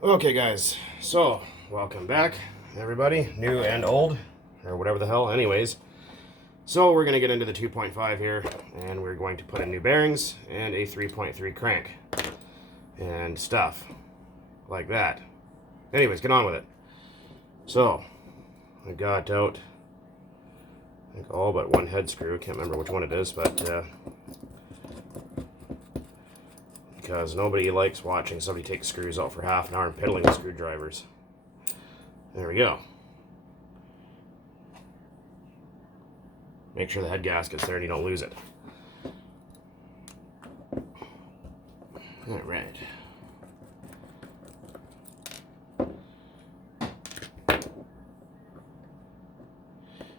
Okay guys, so welcome back everybody, new and old, or whatever the hell. Anyways, so we're going to get into the 2.5 here, and we're going to put in new bearings and a 3.3 crank and stuff like that. Anyways, get on with it. So I got out, I think, all but one head screw. Can't remember which one it is, but because nobody likes watching somebody take screws out for half an hour and piddling with screwdrivers. There we go. Make sure the head gasket's there and you don't lose it. All right.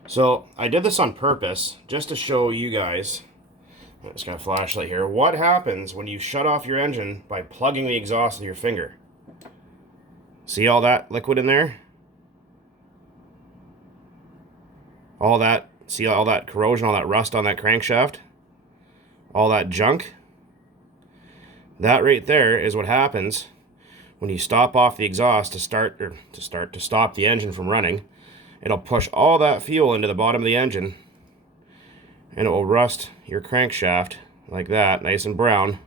So I did this on purpose just to show you guys, I just got a flashlight here, what happens when you shut off your engine by plugging the exhaust with your finger. See all that liquid in there? All that, see all that corrosion, all that rust on that crankshaft? All that junk? That right there is what happens when you stop off the exhaust to stop the engine from running. It'll push all that fuel into the bottom of the engine, and it will rust your crankshaft like that, nice and brown.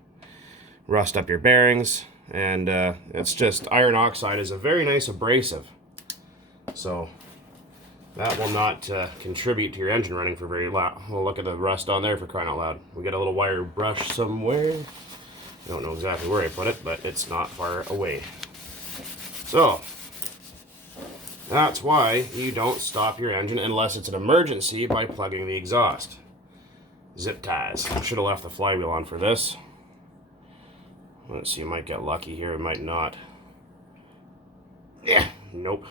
Rust up your bearings, and it's just, iron oxide is a very nice abrasive. So that will not contribute to your engine running for very loud. Well, look at the rust on there, for crying out loud. We got a little wire brush somewhere. I don't know exactly where I put it, but it's not far away. So that's why you don't stop your engine unless it's an emergency by plugging the exhaust. Zip ties. I should have left the flywheel on for this. Let's see, you might get lucky here, it might not. Yeah, nope.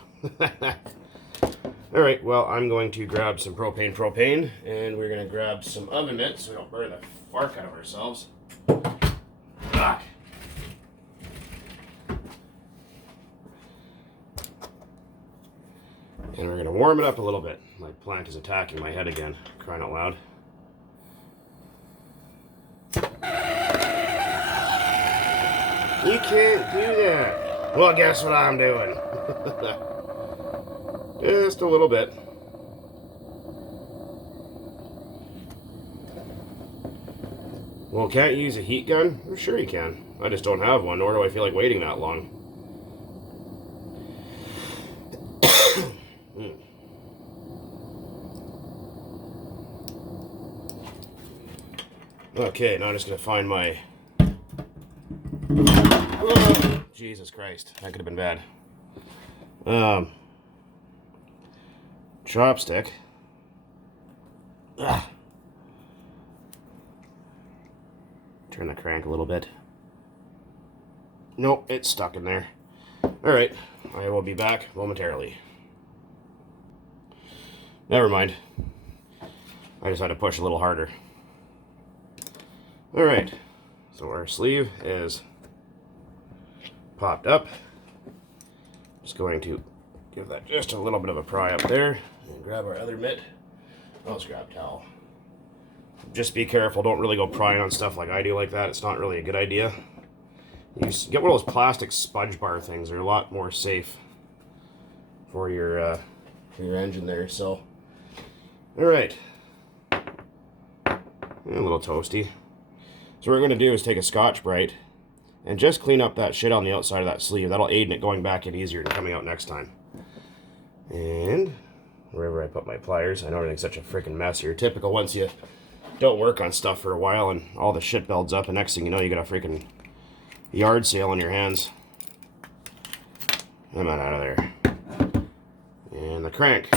Alright, well, I'm going to grab some propane, and we're going to grab some oven mitts so we don't burn the fark out of ourselves. Ah. And we're going to warm it up a little bit. My plant is attacking my head again, crying out loud. You can't do that. Well, guess what I'm doing? Just a little bit. Well, can't you use a heat gun? Well, sure you can. I just don't have one, nor do I feel like waiting that long. Okay, now I'm just going to find my... Oh, Jesus Christ, that could have been bad. Chopstick. Ah. Turn the crank a little bit. Nope, it's stuck in there. Alright, I will be back momentarily. Never mind. I just had to push a little harder. Alright, so our sleeve is popped up. Just going to give that just a little bit of a pry up there and grab our other mitt. Oh, let's grab a towel. Just be careful, don't really go prying on stuff like I do like that. It's not really a good idea. You get one of those plastic spudge bar things. They're a lot more safe for your engine there. So, all right, a little toasty. So what we're going to do is take a Scotch-Brite and just clean up that shit on the outside of that sleeve. That'll aid in it going back in easier and coming out next time. And wherever I put my pliers, I know everything's such a freaking mess here. Typical once you don't work on stuff for a while and all the shit builds up, and next thing you know, you got a freaking yard sale on your hands. I'm out of there. And the crank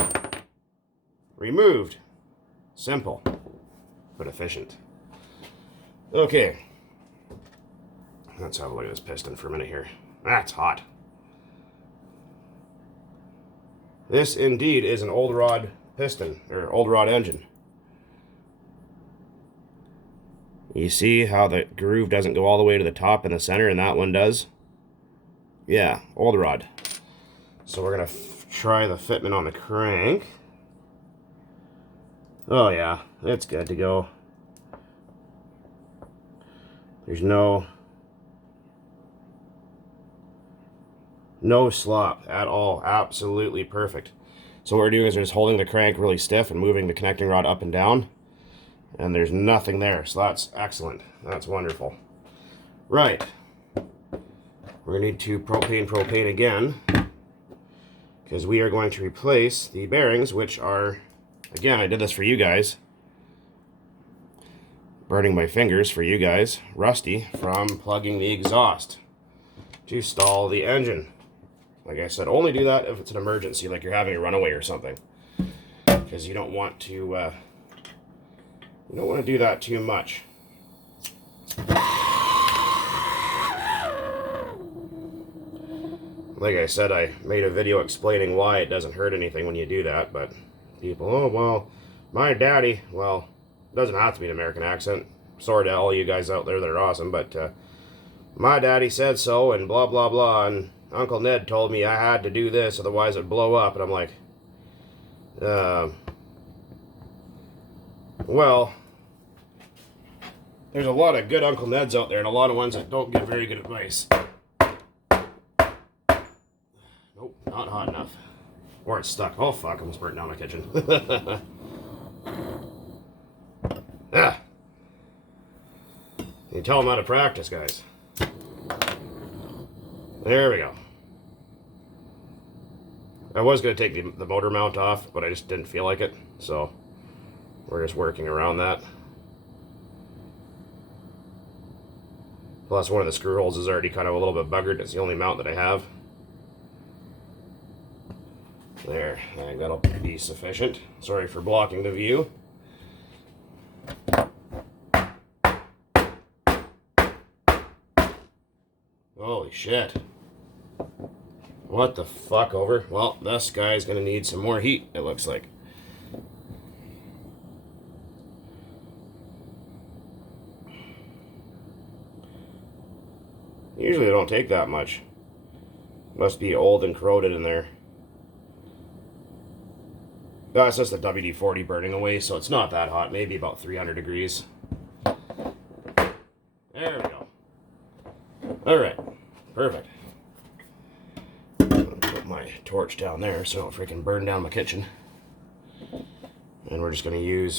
removed. Simple, but efficient. Okay. Let's have a look at this piston for a minute here. That's hot. This indeed is an old rod piston, or old rod engine. You see how the groove doesn't go all the way to the top in the center, and that one does? Yeah, old rod. So we're going to try the fitment on the crank. Oh yeah, it's good to go. There's no No slop at all. Absolutely perfect. So what we're doing is we're just holding the crank really stiff and moving the connecting rod up and down. And there's nothing there. So that's excellent. That's wonderful. Right. We're going to need to propane again. Because we are going to replace the bearings, which are, again, I did this for you guys. Burning my fingers for you guys. Rusty from plugging the exhaust to stall the engine. Like I said, only do that if it's an emergency, like you're having a runaway or something. Because you don't want to do that too much. Like I said, I made a video explaining why it doesn't hurt anything when you do that, but people, oh, well, my daddy, well, it doesn't have to be an American accent. Sorry to all you guys out there that are awesome, but my daddy said so, and blah, blah, blah, and Uncle Ned told me I had to do this, otherwise it'd blow up, and I'm like, well, there's a lot of good Uncle Neds out there, and a lot of ones that don't give very good advice. Nope, not hot enough. Or it's stuck. Oh, fuck, I almost burnt down my kitchen. Ah. You tell them how to practice, guys. There we go. I was going to take the motor mount off, but I just didn't feel like it, so we're just working around that. Plus, one of the screw holes is already kind of a little bit buggered. It's the only mount that I have. There, I think that'll be sufficient. Sorry for blocking the view. Holy shit. What the fuck over? Well, this guy's gonna need some more heat, it looks like. Usually they don't take that much. Must be old and corroded in there. That's just the WD-40 burning away, so it's not that hot. Maybe about 300 degrees. There we go. Alright. Perfect. Put my torch down there so I don't freaking burn down my kitchen. And we're just going to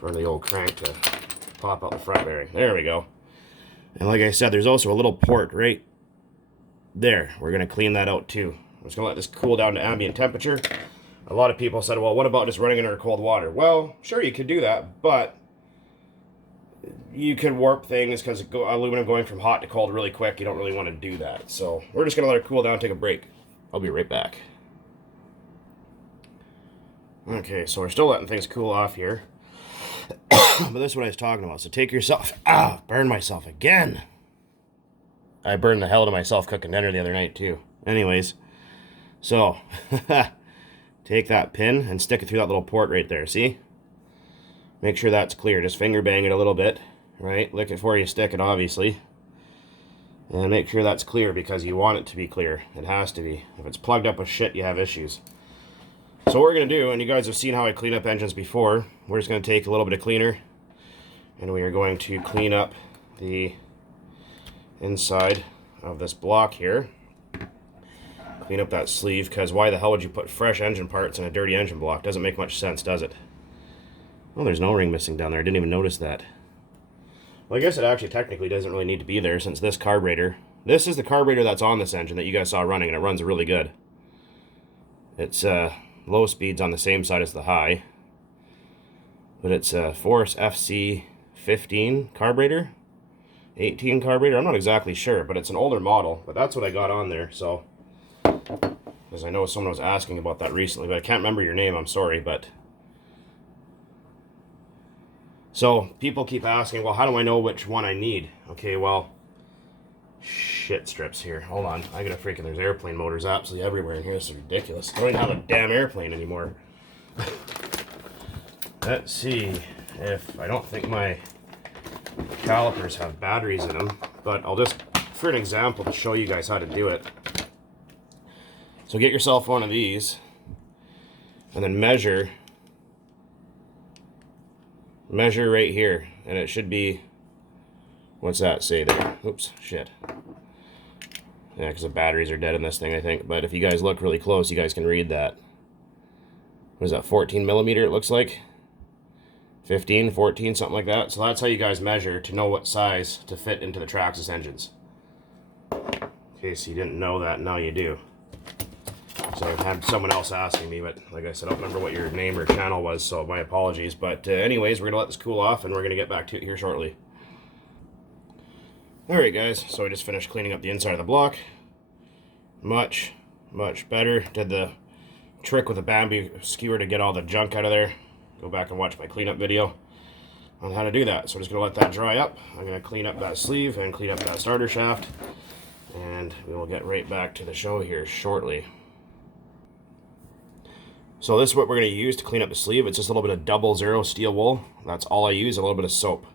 turn the old crank to pop out the front bearing. There we go. And like I said, there's also a little port right there. We're going to clean that out too. I'm just going to let this cool down to ambient temperature. A lot of people said, well, what about just running it under cold water? Well, sure, you could do that, but you could warp things because aluminum going from hot to cold really quick. You don't really want to do that. So we're just going to let it cool down, take a break. I'll be right back. Okay, so we're still letting things cool off here. But this is what I was talking about. So take yourself... burned myself again. I burned the hell out of myself cooking dinner the other night, too. Anyways, so... take that pin and stick it through that little port right there, see? Make sure that's clear. Just finger bang it a little bit, right? Lick it before you stick it, obviously. And make sure that's clear because you want it to be clear. It has to be. If it's plugged up with shit, you have issues. So what we're going to do, and you guys have seen how I clean up engines before, we're just going to take a little bit of cleaner and we are going to clean up the inside of this block here. Clean up that sleeve, because why the hell would you put fresh engine parts in a dirty engine block? Doesn't make much sense, does it? Oh, there's no ring missing down there. I didn't even notice that. Well, I guess it actually technically doesn't really need to be there, since this carburetor... This is the carburetor that's on this engine that you guys saw running, and it runs really good. It's low speeds on the same side as the high. But it's a Force FC 15 carburetor. 18 carburetor. I'm not exactly sure, but it's an older model. But that's what I got on there, so... Because I know someone was asking about that recently, but I can't remember your name, I'm sorry, but... So, people keep asking, well, how do I know which one I need? Okay, well... Shit strips here. Hold on. I gotta freaking... There's airplane motors absolutely everywhere in here. This is ridiculous. I don't even have a damn airplane anymore. Let's see if... I don't think my calipers have batteries in them, but I'll just... For an example, to show you guys how to do it. So get yourself one of these, and then measure right here, and it should be, what's that say there? Oops, shit. Yeah, because the batteries are dead in this thing, I think. But if you guys look really close, you guys can read that. What is that, 14 millimeter it looks like? 15, 14, something like that. So that's how you guys measure to know what size to fit into the Traxxas engines. In case you didn't know that, now you do. So I had someone else asking me, but like I said, I don't remember what your name or channel was, so my apologies. But anyways, we're going to let this cool off, and we're going to get back to it here shortly. Alright guys, so I just finished cleaning up the inside of the block. Much better. Did the trick with a bamboo skewer to get all the junk out of there. Go back and watch my cleanup video on how to do that. So I'm just going to let that dry up. I'm going to clean up that sleeve and clean up that starter shaft, and we will get right back to the show here shortly. So this is what we're going to use to clean up the sleeve. It's just a little bit of 00 steel wool. That's all I use, a little bit of soap.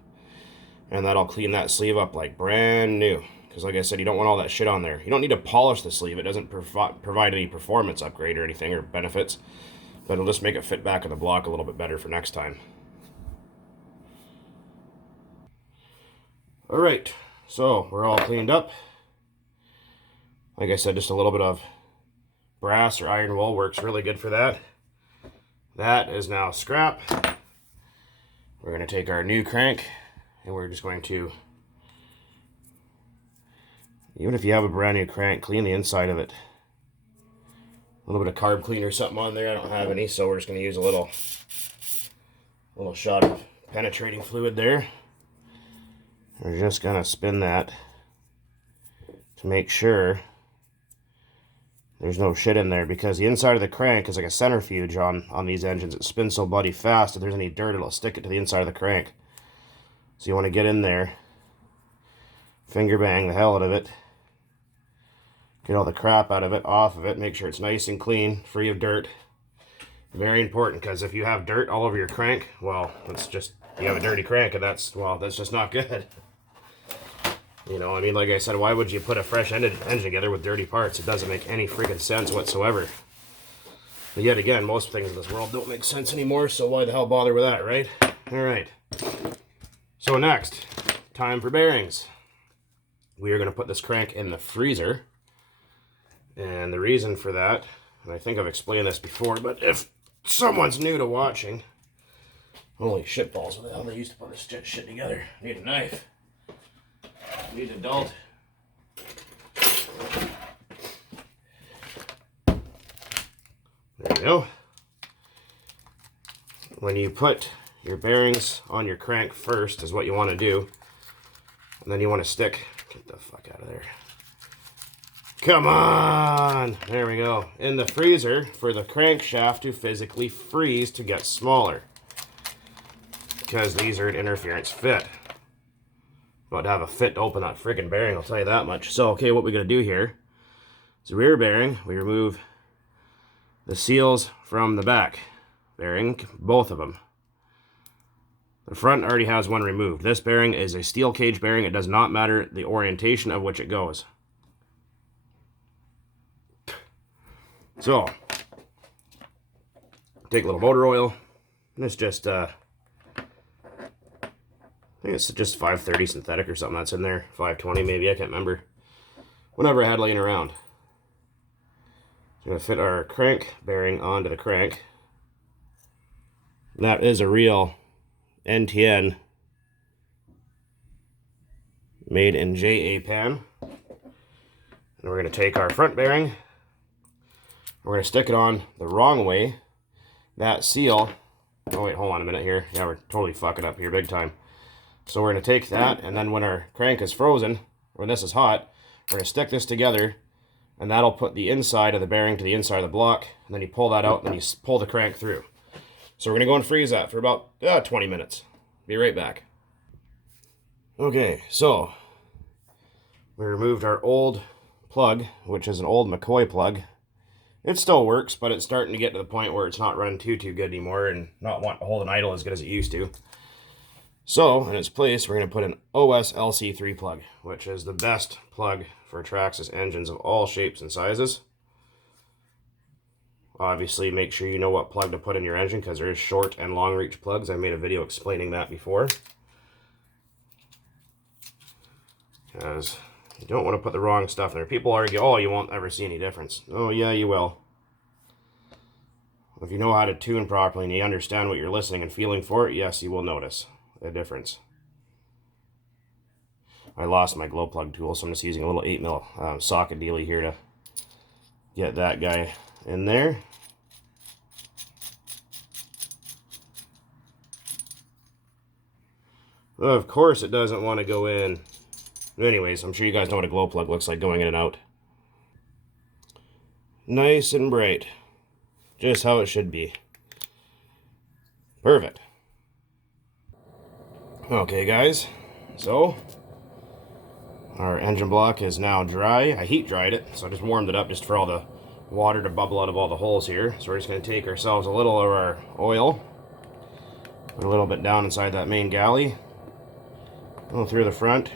And that'll clean that sleeve up like brand new. Because like I said, you don't want all that shit on there. You don't need to polish the sleeve. It doesn't provide any performance upgrade or anything or benefits. But it'll just make it fit back in the block a little bit better for next time. Alright, so we're all cleaned up. Like I said, just a little bit of brass or iron wool works really good for that. That is now scrap. We're going to take our new crank, and we're just going to, even if you have a brand new crank, clean the inside of it. A little bit of carb cleaner or something on there. I don't have any, so we're just going to use a little shot of penetrating fluid there. We're just going to spin that to make sure there's no shit in there, because the inside of the crank is like a centrifuge on these engines. It spins so bloody fast, if there's any dirt, it'll stick it to the inside of the crank. So you want to get in there, finger bang the hell out of it, get all the crap out of it, off of it, make sure it's nice and clean, free of dirt. Very important, because if you have dirt all over your crank, well, that's just, you have a dirty crank, and that's just not good. You know, I mean, like I said, why would you put a fresh engine together with dirty parts? It doesn't make any freaking sense whatsoever. But yet again, most things in this world don't make sense anymore, so why the hell bother with that, right? Alright. So next, time for bearings. We are going to put this crank in the freezer. And the reason for that, and I think I've explained this before, but if someone's new to watching, holy shitballs, what the hell they used to put this shit together? Need a knife. Need an adult. There you go. When you put your bearings on your crank first is what you want to do. And then you want to stick, get the fuck out of there. Come on! There we go. In the freezer for the crankshaft to physically freeze to get smaller. Because these are an interference fit. About to have a fit to open that friggin' bearing, I'll tell you that much. So, okay, what we're going to do here is the rear bearing. We remove the seals from the back bearing, both of them. The front already has one removed. This bearing is a steel cage bearing. It does not matter the orientation of which it goes. So, take a little motor oil. And it's just, I think it's just 530 synthetic or something that's in there. 520 maybe, I can't remember. Whatever I had laying around. I'm going to fit our crank bearing onto the crank. That is a real NTN made in Japan. And we're going to take our front bearing. We're going to stick it on the wrong way. That seal, oh wait, hold on a minute here. Yeah, we're totally fucking up here big time. So we're going to take that, and then when our crank is frozen, or when this is hot, we're going to stick this together, and that'll put the inside of the bearing to the inside of the block, and then you pull that out, and then you pull the crank through. So we're going to go and freeze that for about 20 minutes. Be right back. Okay, so we removed our old plug, which is an old McCoy plug. It still works, but it's starting to get to the point where it's not running too good anymore and not wanting to hold an idle as good as it used to. So, in its place, we're going to put an OS LC3 plug, which is the best plug for Traxxas engines of all shapes and sizes. Obviously, make sure you know what plug to put in your engine, because there is short and long reach plugs. I made a video explaining that before. Because You don't want to put the wrong stuff in there. People argue, oh, you won't ever see any difference. Oh, yeah, you will. If you know how to tune properly and you understand what you're listening and feeling for, yes, you will notice a difference. I lost my glow plug tool, so I'm just using a little 8mm socket dealie here to get that guy in there. Of course it doesn't want to go in. Anyways, I'm sure you guys know what a glow plug looks like going in and out. Nice and bright. Just how it should be. Perfect. Okay, guys. So, our engine block is now dry. I heat dried it, so I just warmed it up just for all the water to bubble out of all the holes here. So we're just going to take ourselves a little of our oil, put a little bit down inside that main galley, a little through the front,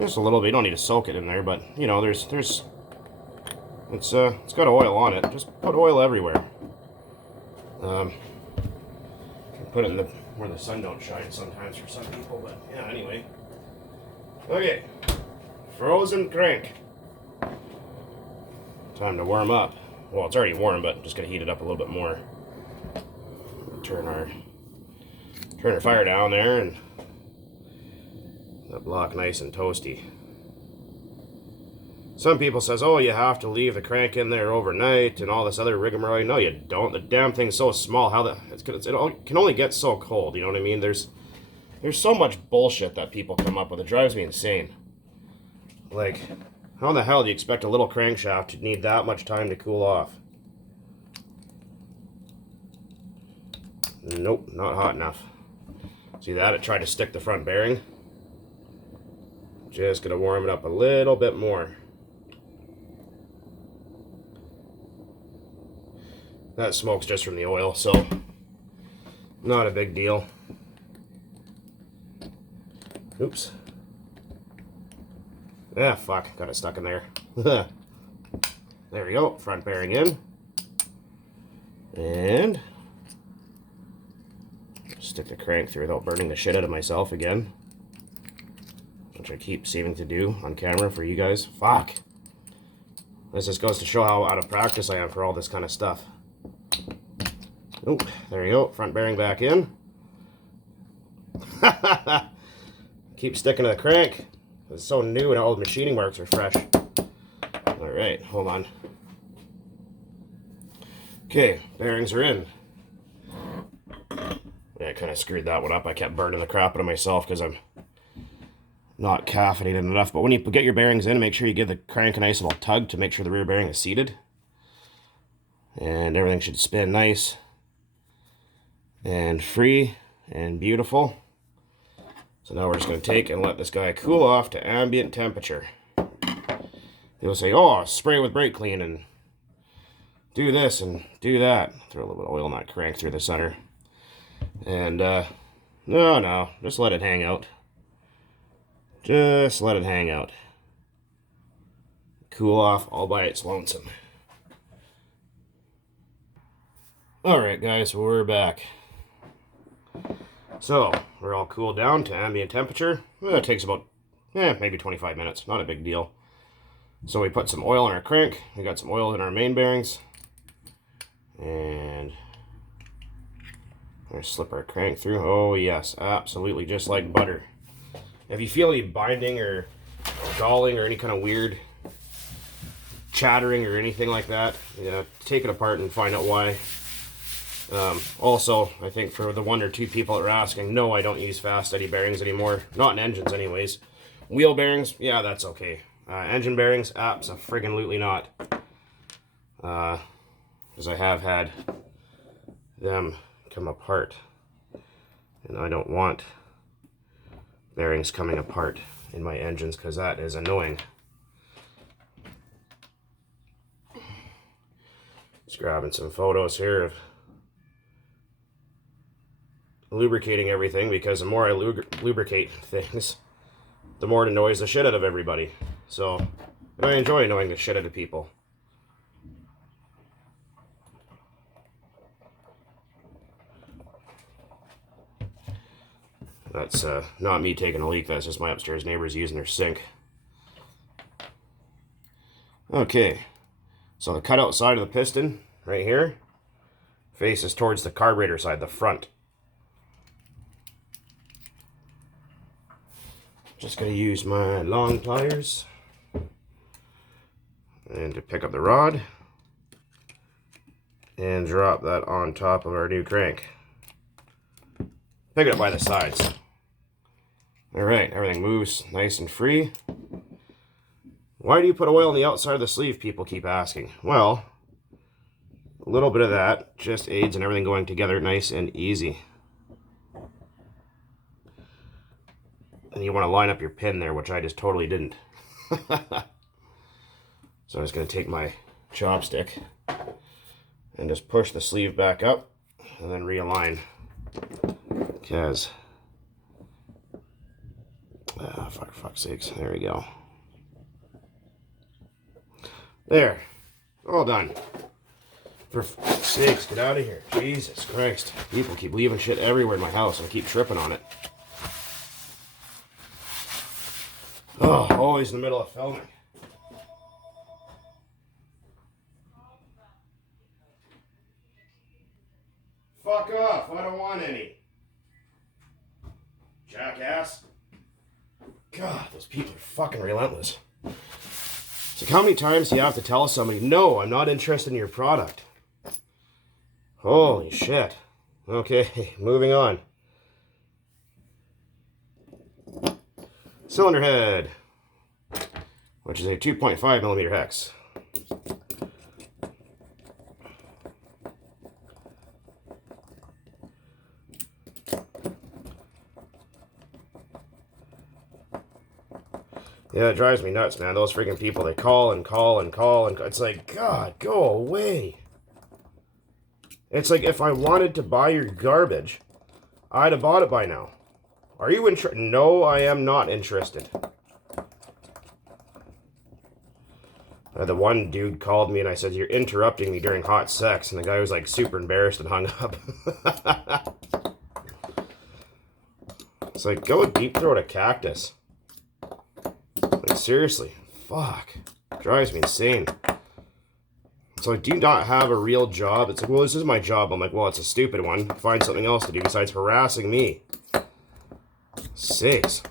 just a little bit. You don't need to soak it in there, but you know, it's got oil on it. Just put oil everywhere. Put it in where the sun don't shine sometimes for some people, but yeah, anyway. Okay, frozen crank. Time to warm up. Well, it's already warm, but just gonna heat it up a little bit more. Turn our fire down there and that block nice and toasty. Some people says, oh, you have to leave the crank in there overnight and all this other rigmarole. No, you don't. The damn thing's so small. It can only get so cold. You know what I mean? There's so much bullshit that people come up with. It drives me insane. Like, how in the hell do you expect a little crankshaft to need that much time to cool off? Nope, not hot enough. See that? It tried to stick the front bearing. Just gonna warm it up a little bit more. That smoke's just from the oil, so not a big deal. Oops. Ah, fuck. Got it stuck in there. There we go. Front bearing in. And stick the crank through without burning the shit out of myself again. Which I keep seeming to do on camera for you guys. Fuck. This just goes to show how out of practice I am for all this kind of stuff. Oh, there you go. Front bearing back in. Keep sticking to the crank. It's so new and all the machining marks are fresh. Alright, hold on. Okay, bearings are in. Yeah, I kind of screwed that one up. I kept burning the crap out of myself because I'm not caffeinated enough. But when you get your bearings in, make sure you give the crank a nice little tug to make sure the rear bearing is seated. And everything should spin nice and free and beautiful. So now we're just going to take and let this guy cool off to ambient temperature. People say, oh, spray with brake clean and do this and do that. Throw a little bit of oil in that crank through the center. And no, just let it hang out. Just let it hang out. Cool off all by its lonesome. Alright guys, so we're back. So, we're all cooled down to ambient temperature. It takes about, maybe 25 minutes. Not a big deal. So we put some oil in our crank. We got some oil in our main bearings. And we're gonna slip our crank through. Oh yes, absolutely, just like butter. If you feel any binding or galling or any kind of weird chattering or anything like that, take it apart and find out why. Also, I think for the one or two people that are asking, no, I don't use fast steady bearings anymore. Not in engines anyways. Wheel bearings, yeah, that's okay. Engine bearings, abso-friggin-lutely not. Because I have had them come apart. And I don't want bearings coming apart in my engines because that is annoying. Just grabbing some photos here of lubricating everything, because the more I lubricate things, the more it annoys the shit out of everybody. So I enjoy annoying the shit out of people. That's not me taking a leak, that's just my upstairs neighbors using their sink. Okay, so the cutout side of the piston right here faces towards the carburetor side, the front. Just going to use my long pliers and to pick up the rod and drop that on top of our new crank. Pick it up by the sides. Alright, everything moves nice and free. Why do you put oil on the outside of the sleeve, people keep asking? Well, a little bit of that just aids in everything going together nice and easy. And you want to line up your pin there, which I just totally didn't. So I'm just going to take my chopstick and just push the sleeve back up and then realign. Because, for fuck's sakes, there we go. There, all done. For fuck's sakes, get out of here. Jesus Christ. People keep leaving shit everywhere in my house and I keep tripping on it. Oh, always in the middle of filming. Fuck off, I don't want any. Jackass. God, those people are fucking relentless. So how many times do you have to tell somebody, no, I'm not interested in your product? Holy shit. Okay, moving on. Cylinder head, which is a 2.5 millimeter hex. Yeah, it drives me nuts, man. Those freaking people, they call and call and call and it's like, God, go away. It's like if I wanted to buy your garbage, I'd have bought it by now. Are you interested? No, I am not interested. The one dude called me and I said, you're interrupting me during hot sex. And the guy was like super embarrassed and hung up. It's like, go deep throat a cactus. Like, seriously, fuck. Drives me insane. So I do not have a real job. It's like, well, this is my job. I'm like, well, it's a stupid one. Find something else to do besides harassing me. Sakes.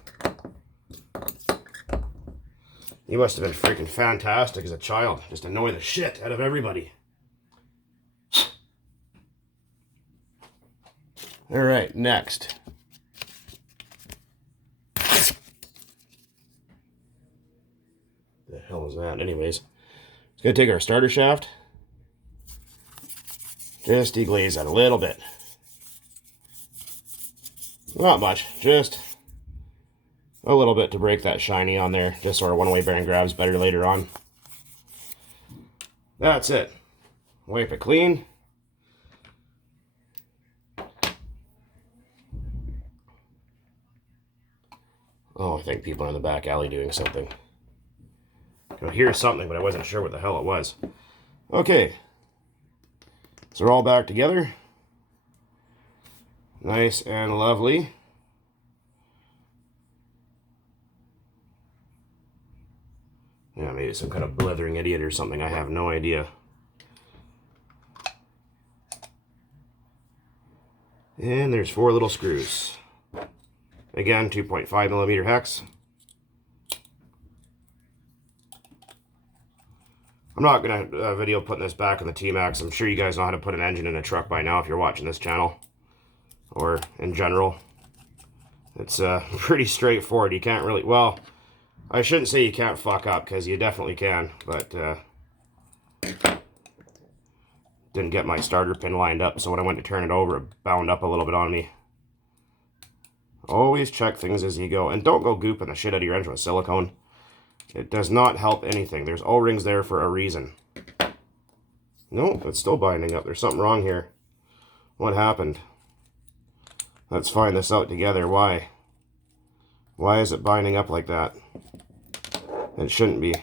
You must have been freaking fantastic as a child. Just annoy the shit out of everybody. Alright, next. The hell is that? Anyways, it's going to take our starter shaft. Just deglaze that a little bit. Not much, just a little bit to break that shiny on there, just so our one-way bearing grabs better later on. That's it. Wipe it clean. Oh, I think people are in the back alley doing something. I could hear something, but I wasn't sure what the hell it was. Okay. So we're all back together. Nice and lovely. Yeah, maybe some kind of blithering idiot or something. I have no idea. And there's 4 little screws. Again, 2.5 millimeter hex. I'm not going to video putting this back on the T-Max. I'm sure you guys know how to put an engine in a truck by now if you're watching this channel. Or in general. It's pretty straightforward. You can't really... Well, I shouldn't say you can't fuck up, because you definitely can. But, didn't get my starter pin lined up, so when I went to turn it over, it bound up a little bit on me. Always check things as you go. And don't go gooping the shit out of your engine with silicone. It does not help anything. There's O-rings there for a reason. Nope, it's still binding up. There's something wrong here. What happened? Let's find this out together. Why? Why is it binding up like that? It shouldn't be.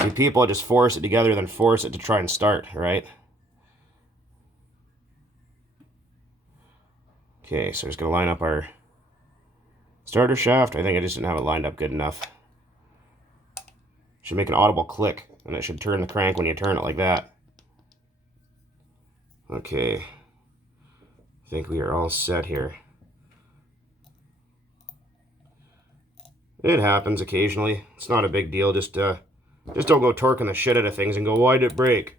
See, people just force it together, then force it to try and start, right? Okay, so we're just going to line up our Starter shaft, I think I just didn't have it lined up good enough. Should make an audible click, and it should turn the crank when you turn it like that. Okay. I think we are all set here. It happens occasionally. It's not a big deal. Just don't go torquing the shit out of things and go, why did it break?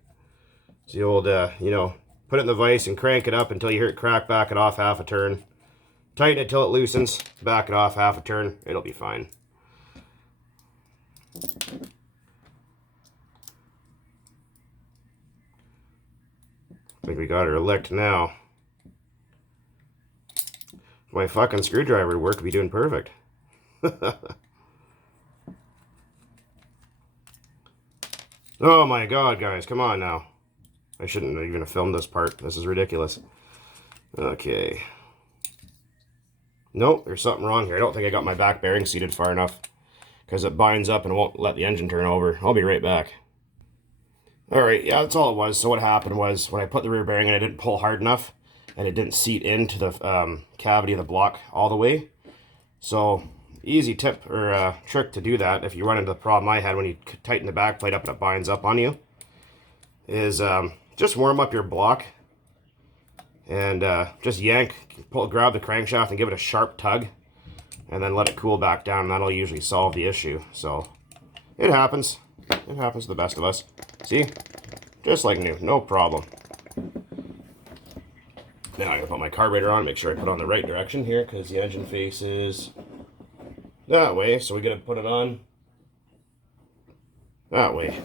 It's the old, you know, put it in the vise and crank it up until you hear it crack, back it off half a turn. Tighten it till it loosens, back it off half a turn. It'll be fine. I think we got her licked now. If my fucking screwdriver would work, it'd be doing perfect. Oh my god, guys, come on now. I shouldn't even have filmed this part. This is ridiculous. Okay. Nope, there's something wrong here. I don't think I got my back bearing seated far enough, because it binds up and won't let the engine turn over. I'll be right back. Alright, yeah, that's all it was. So what happened was, when I put the rear bearing in, I didn't pull hard enough, and it didn't seat into the cavity of the block all the way. So, easy tip or trick to do that, if you run into the problem I had when you tighten the back plate up and it binds up on you, is just warm up your block and just grab the crankshaft and give it a sharp tug, and then let it cool back down, and that'll usually solve the issue. So, it happens. It happens to the best of us. See? Just like new. No problem. Now I'm going to put my carburetor on, make sure I put it on the right direction here, because the engine faces that way. So we got to put it on that way.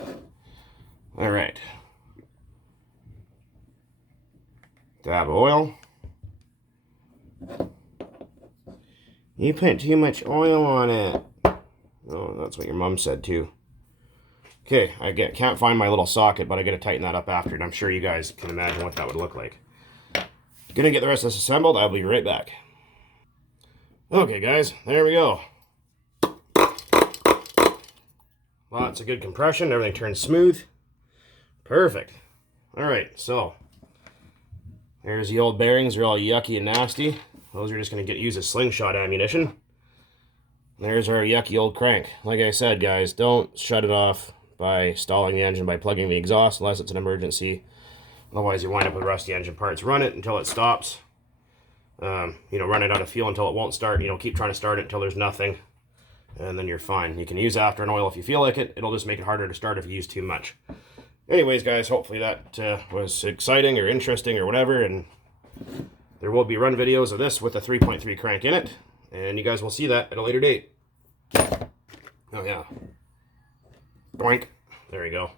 Alright. Dab of oil. You put too much oil on it. Oh, that's what your mom said too. Okay, I can't find my little socket, but I got to tighten that up after, and I'm sure you guys can imagine what that would look like. Gonna get the rest of this assembled. I'll be right back. Okay, guys, there we go. Lots of good compression. Everything turns smooth. Perfect. Alright, so there's the old bearings. They're all yucky and nasty. Those are just going to get used as slingshot ammunition. There's our yucky old crank. Like I said, guys, don't shut it off by stalling the engine by plugging the exhaust unless it's an emergency. Otherwise, you wind up with rusty engine parts. Run it until it stops. You know, run it out of fuel until it won't start. You know, keep trying to start it until there's nothing, and then you're fine. You can use after an oil if you feel like it. It'll just make it harder to start if you use too much. Anyways, guys, hopefully that was exciting or interesting or whatever, and there will be run videos of this with a 3.3 crank in it, and you guys will see that at a later date. Oh, yeah. Boink. There we go.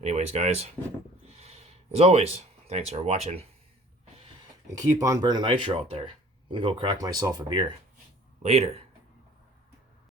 Anyways, guys, as always, thanks for watching. And keep on burning nitro out there. I'm going to go crack myself a beer. Later.